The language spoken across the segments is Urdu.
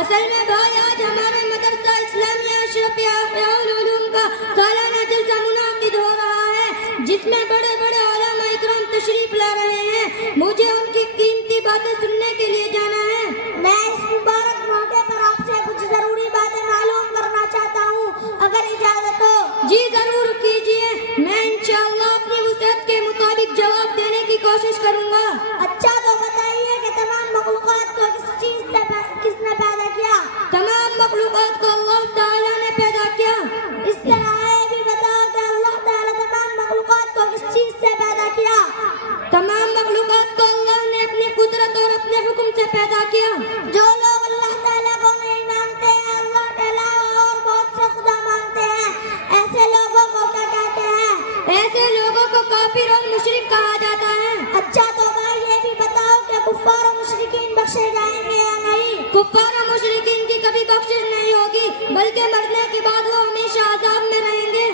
اصل میں بھائی آج ہمارے مدرسہ اسلامیہ اشرف احیاء العلوم کا سالانہ جلسہ منعقد ہو رہا ہے، جس میں بڑے بڑے علماء اکرام تشریف لا رہے ہیں۔ مجھے ان کی قیمتی باتیں سننے کے لیے جانا ہے۔ میں اس مبارک موقع پر آپ سے کچھ ضروری باتیں معلوم کرنا چاہتا ہوں، اگر اجازت ہو۔ جی ضرور کیجیے، میں انشاءاللہ اپنی وسعت کے مطابق جواب دینے کی کوشش کروں گا۔ اچھا تو بتائیے کہ تمام مخلوقات کو کس نے پیدا کیا؟ تمام مخلوقات کو اللہ تعالیٰ نے پیدا کیا۔ اس طرح یہ بھی بتاؤ کہ اللہ تعالیٰ تمام مخلوقات کو کس چیز سے پیدا کیا؟ تمام مخلوقات کو اللہ نے اپنی قدرت اور اپنے حکم سے پیدا کیا۔ جو لوگ اللہ تعالیٰ کو نہیں مانتے ہیں، اللہ کے علاوہ اور بہت سے خدا مانتے ہیں، ایسے لوگوں کو کیا کہتے ہیں؟ ایسے لوگوں کو کافر اور مشرک کہا جاتا ہے۔ اچھا تو بھائی یہ بھی بتاؤ کہ کفار و مشرکین بخشے جائیں گے یا نہیں؟ کفار و مشرکین کی کبھی بخشش نہیں ہوگی، بلکہ مرنے کے بعد وہ ہمیشہ عذاب میں رہیں گے۔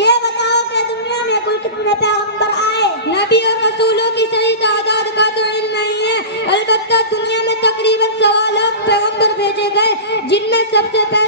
یہ بتاؤ کہ دنیا میں کل کتنے پیغمبر آئے؟ نبی اور رسولوں کی صحیح تعداد کا تو علم نہیں ہے، البتہ دنیا میں تقریباً 1.25 لاکھ پیغمبر بھیجے گئے، جن میں سب سے پہلے